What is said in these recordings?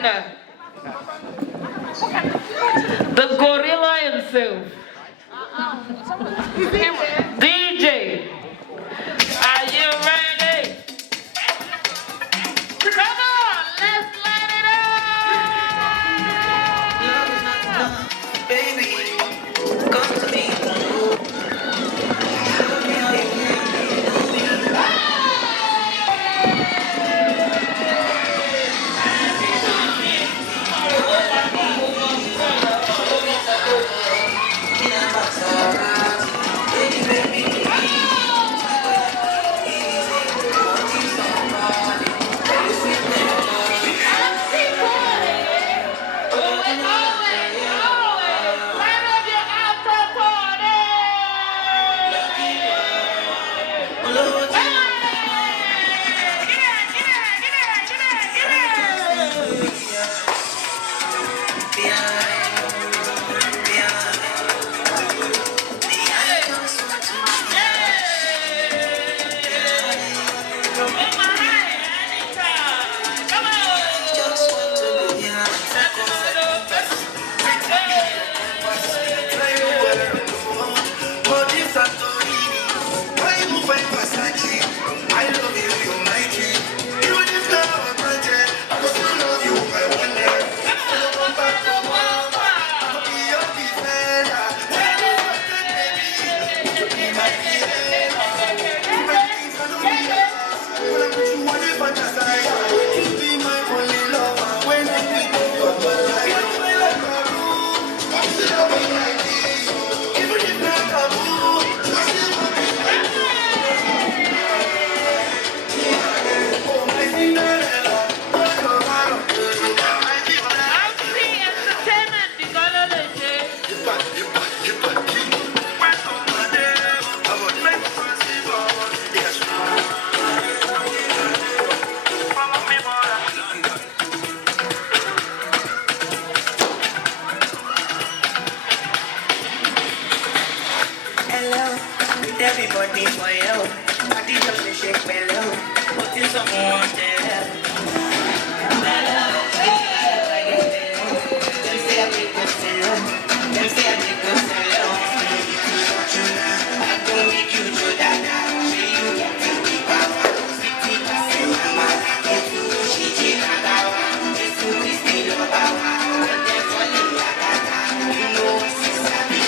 partner, the gorilla himself, DJ. Are you ready? Come on, let's let it out! Baby, come to me. Everybody for you. I did just shake below. What is someone there? Them say I make good sell. Them say I make good sell. I don't make you do that. Say you get to be power. 60% of my life. She did not go. This food is still a power. But they're falling like a car. You know what's inside me.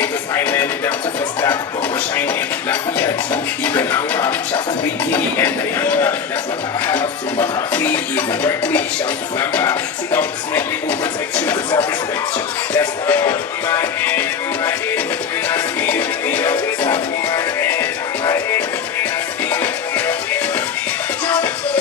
Lagos Island, down to Festa, but we're shining. Lafayette, even Anwar, shouts to Biggie and Diana. That's what I have to McCarthy, even Berkeley, shouts to Flamba. See, all this man, we will protect you, cause I respect you. That's all my hand, my head. When I see you, we always have my hand, my head. When I see you, we always have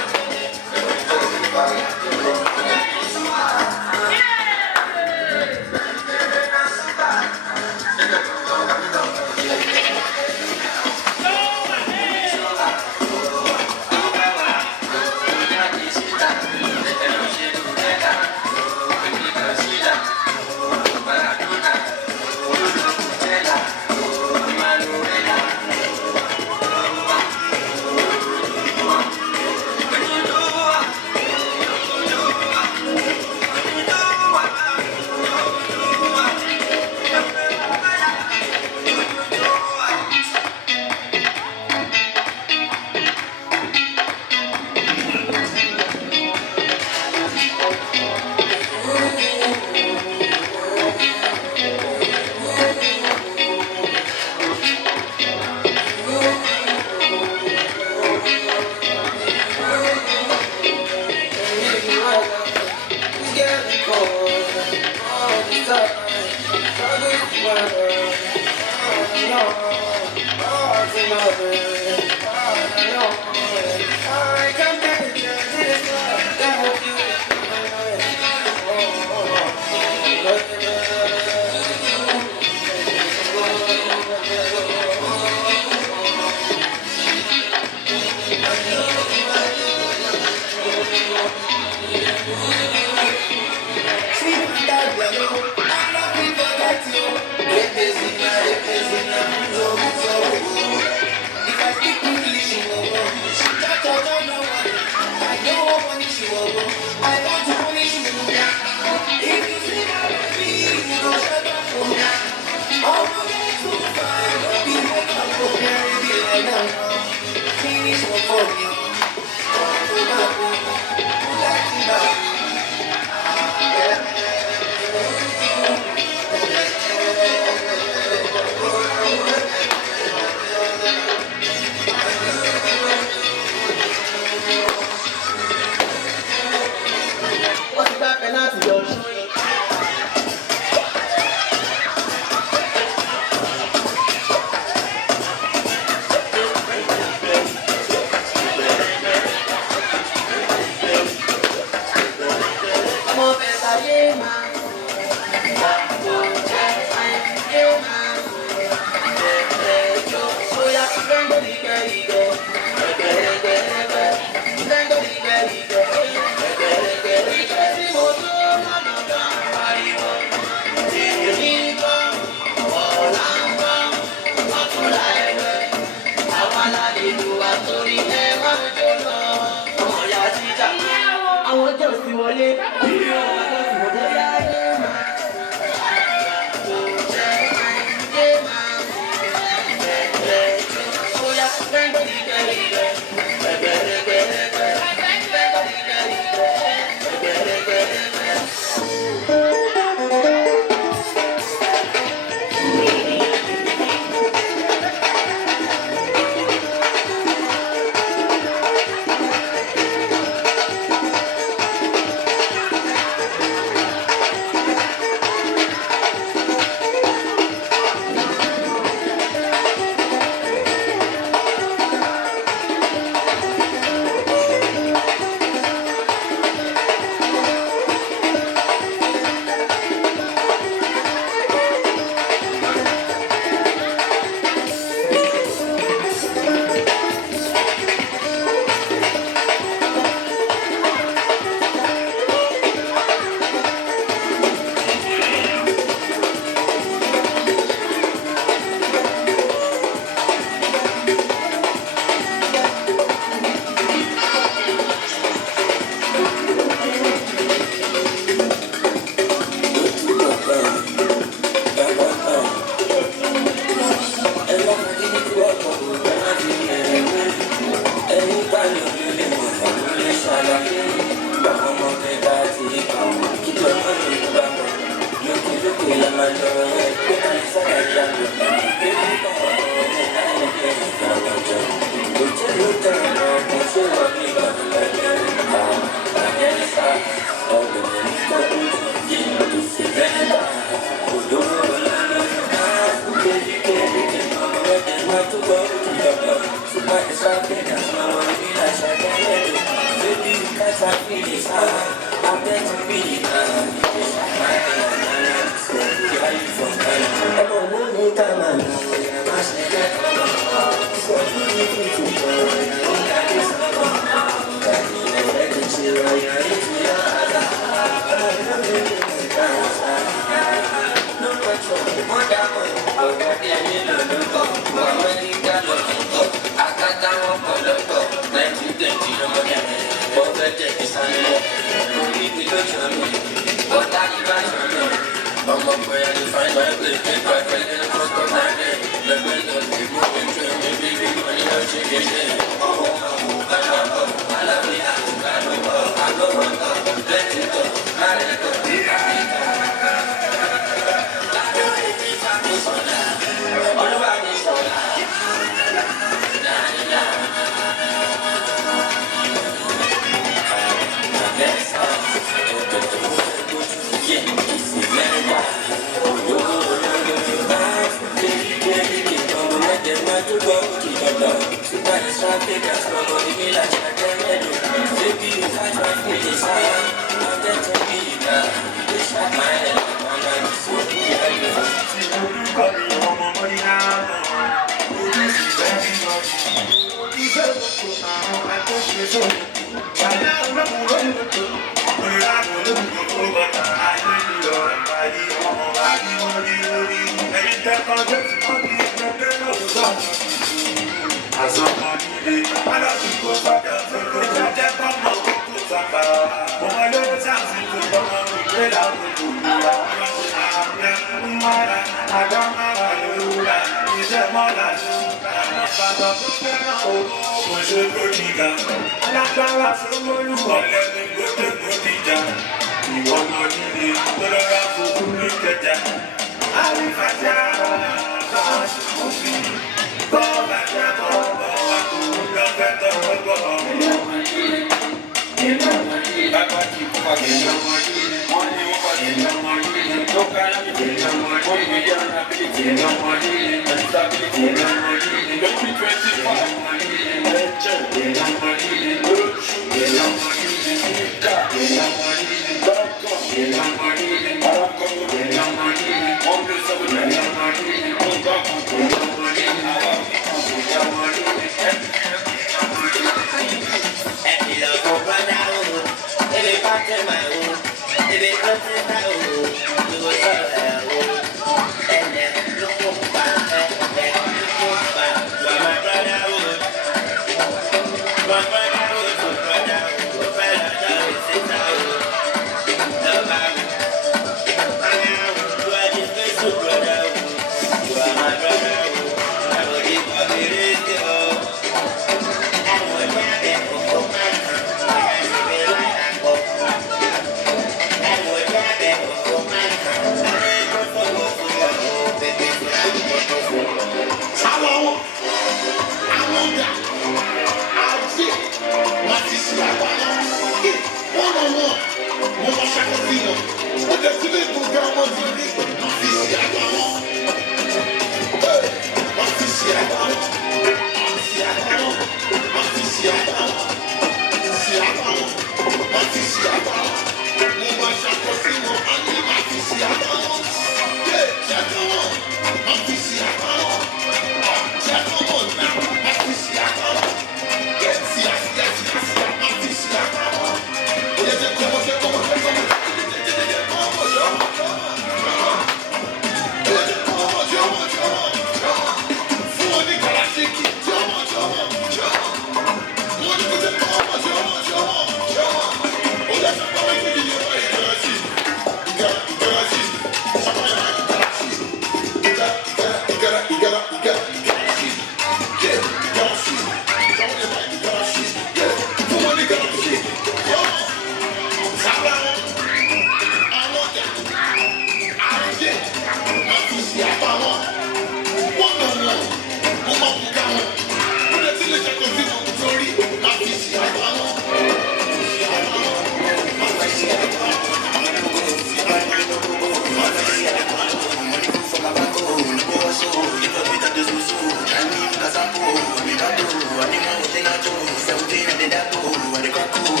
so, if I beat up the so, try me because I'm poor, we got to, I think I'm watching out too, 17 and then that too, and the crack cool,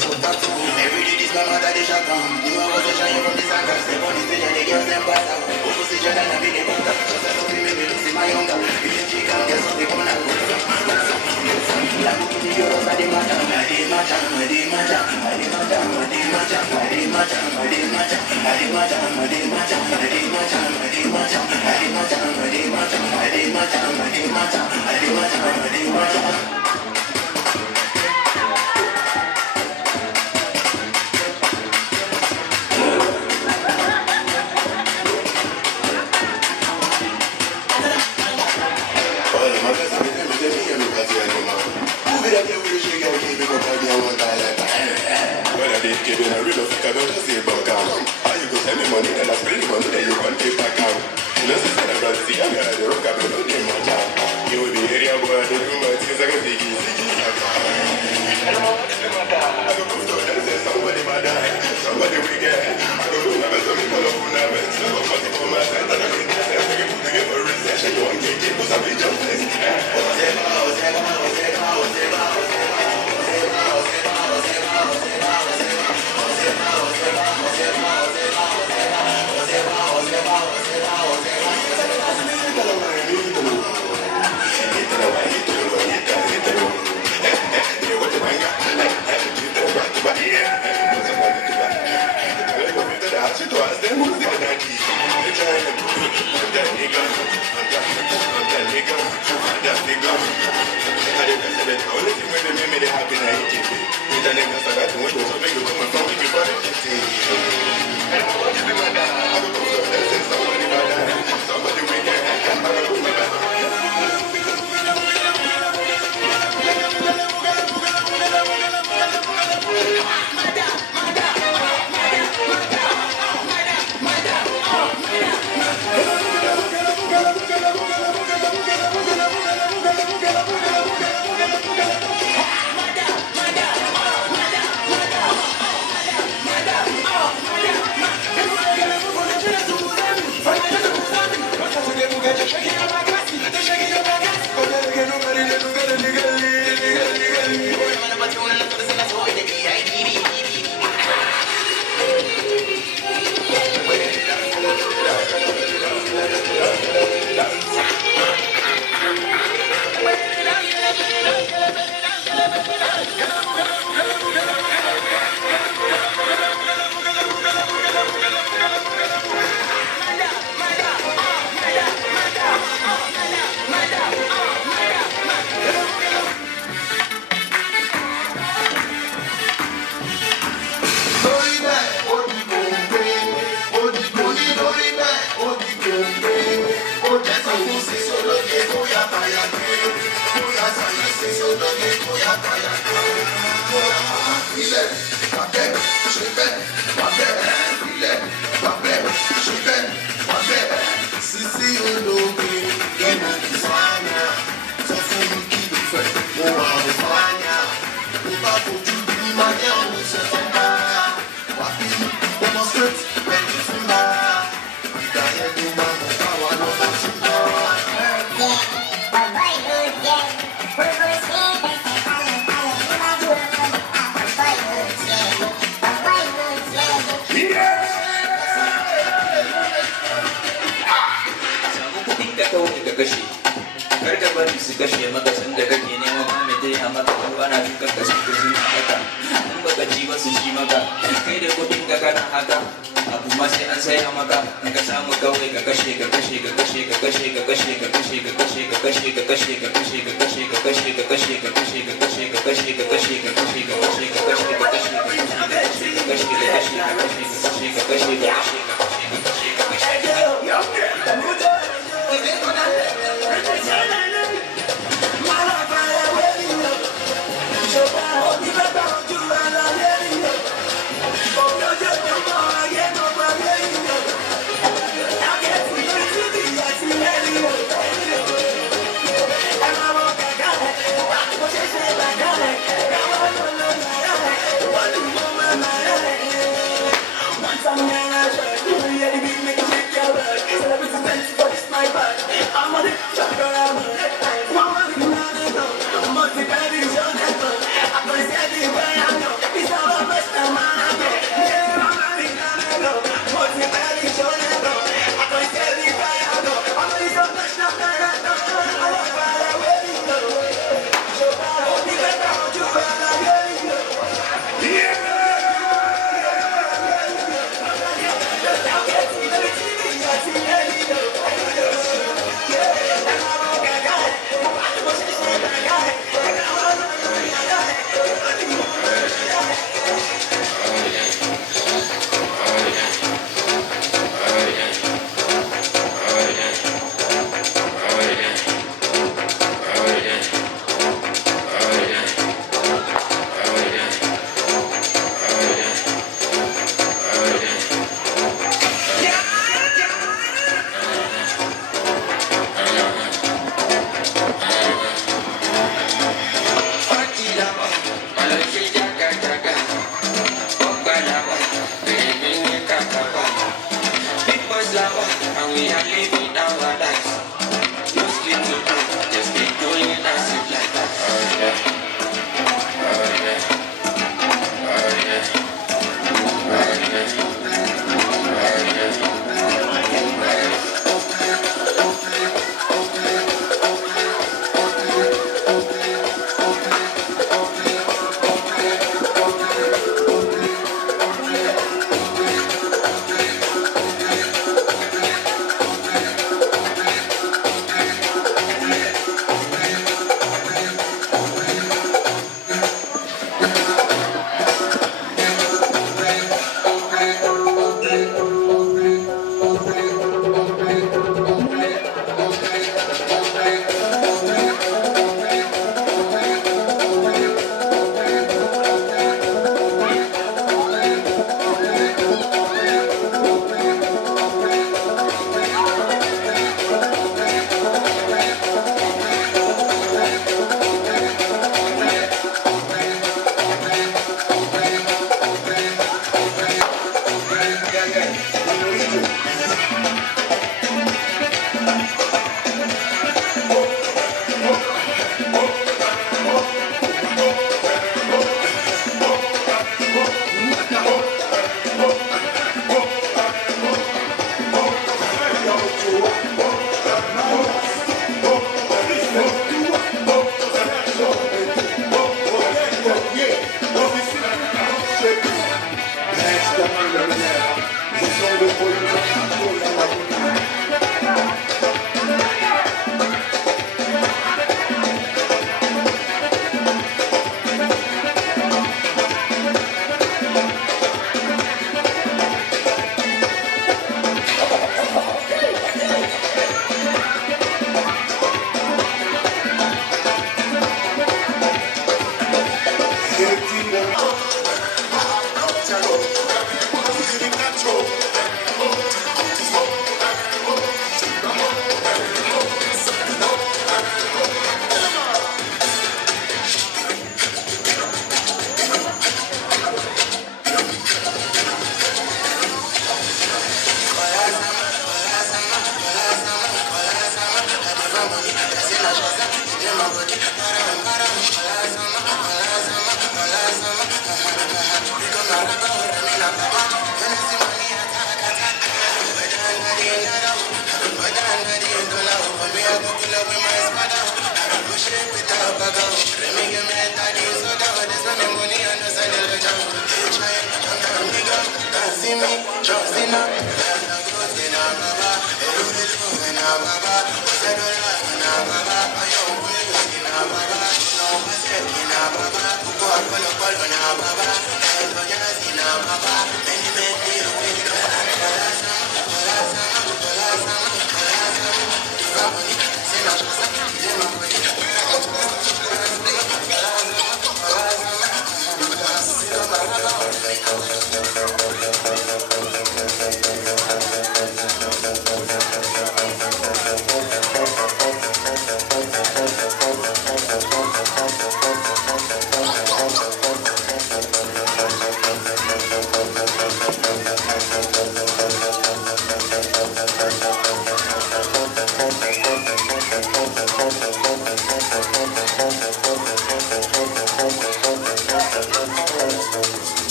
so back to, every day this my mother they shut down, you know I was a shine from the sun, step on the stage and the girls them pass out, opposition and I be the bunker, just as only make me lose my younger, if you check out, guess what they gonna go, la boutique de euros à des matins, à des matins, à des matins, à des matins, à des matins, à des matins, à des matins, à des matins, à des matins, à des matins, à des matins, à des matins, à des matins, à des matins, à des matins, à des matins, à des matins.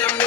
Them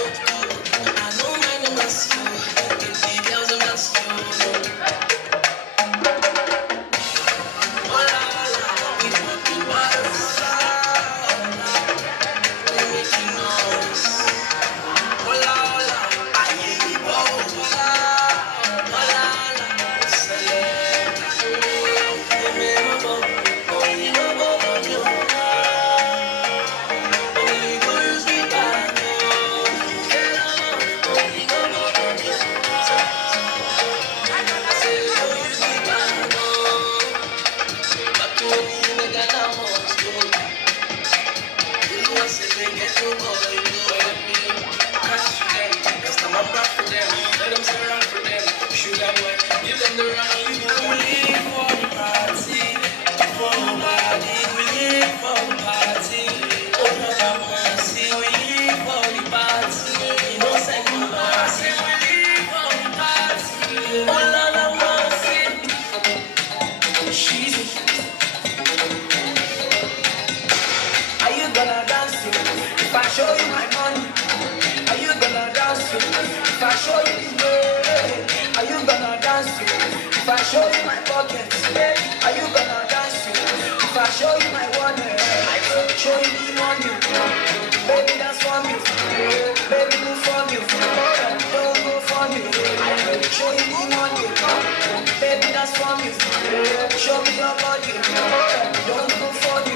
If I show you my money, are you gonna dance to? If I show you this way, are you gonna dance to? If I show you my pockets, are you gonna dance to? If I show you my wallet, I will show you the money. Baby, that's for me. Baby, move for me. Don't go for me. I will show you the money. Baby, that's for me. Show me your body. Don't go for me.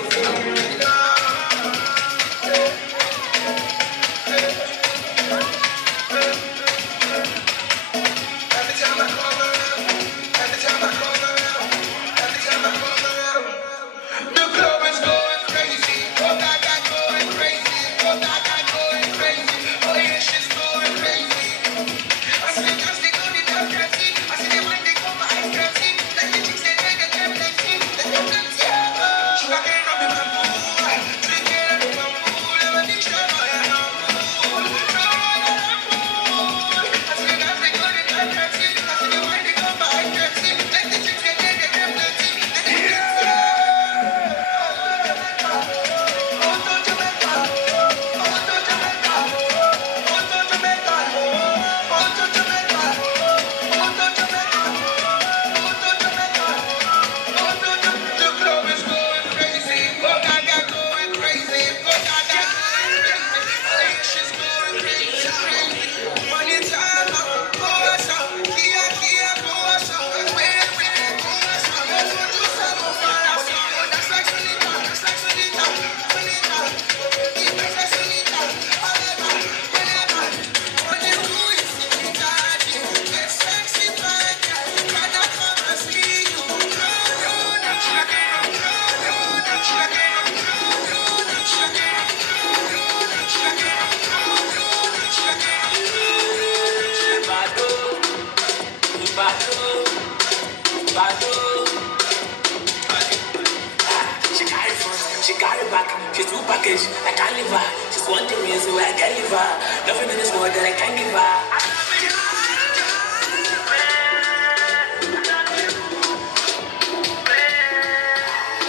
She's too packaged, I can't leave her. She's wondering so I can't leave her. Nothing in this world that I can't give her.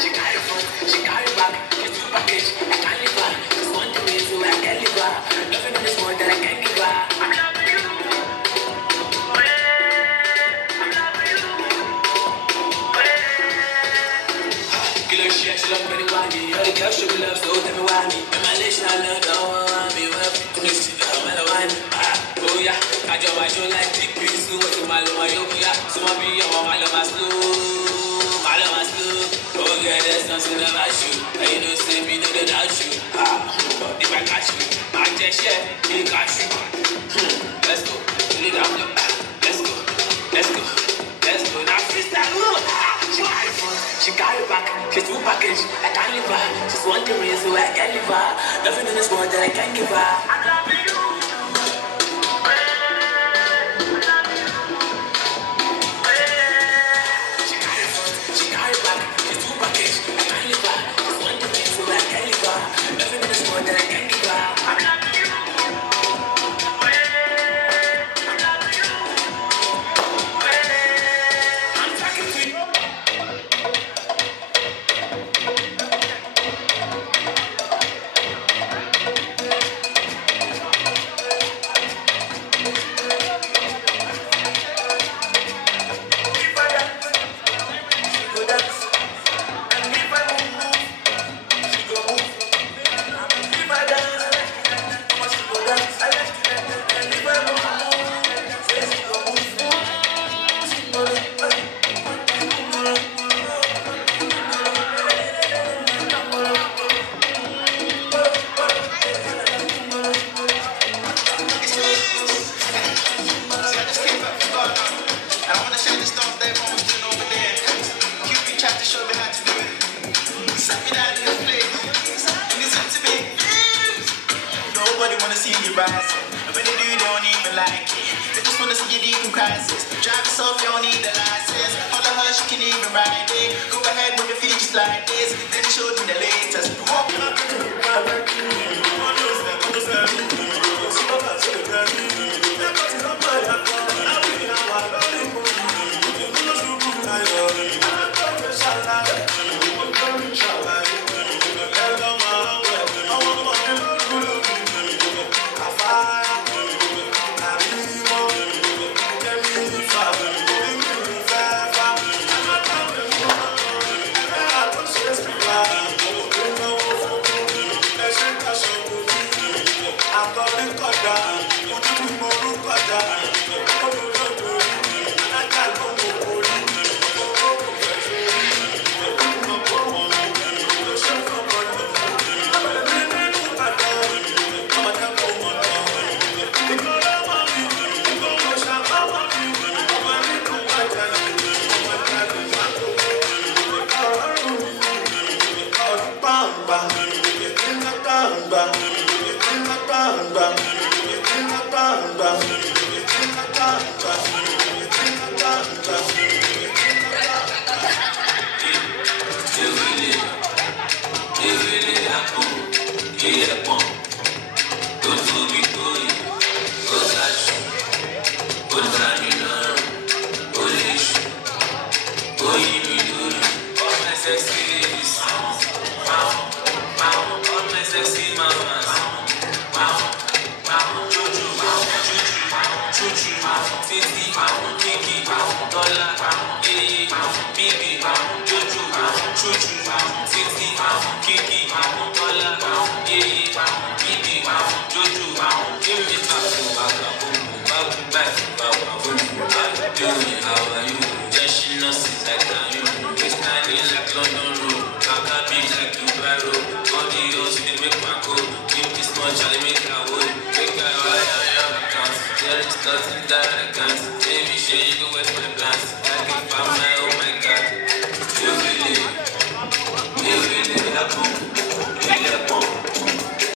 She got it front, she got it back. She's too packaged, I can't leave her. She's wondering so I can't leave her. Nothing in this world that I can't give her. She love me, why all the girls show me love, so tell me why me. In my nation, I love, don't want me. Well, please, you know, man, why me? Oh, yeah, I draw my show like big piece, so what to my love, my yoke, yeah. So, my be, my love, my slow, my love, my slow. Oh, yeah, there's nothing about you. And you know, say me, no, without you. If I catch you, I just share, you catch you. Let's go, lead up, let's go, let's go, let's go. Now, freestyle, she got it back, she's too packaged, I can't leave her. She's wondering so I can't leave her. Nothing in this world that I can't give her. I love you. She got it front, she got it back, she's too packaged, I can't leave her. She's wondering so I can't leave her. Nothing in this world that I can't give her. I love you. I'm talking to you. Nobody wanna see you rise. And when they do, they don't even like it. They just wanna see you deep in crisis. Drive yourself, you don't need a license. All of her, she can even ride it. Go ahead with your feet just like this. Then they showed me the latest. Nothing that I can't. Baby, shit, you can wait for the plans.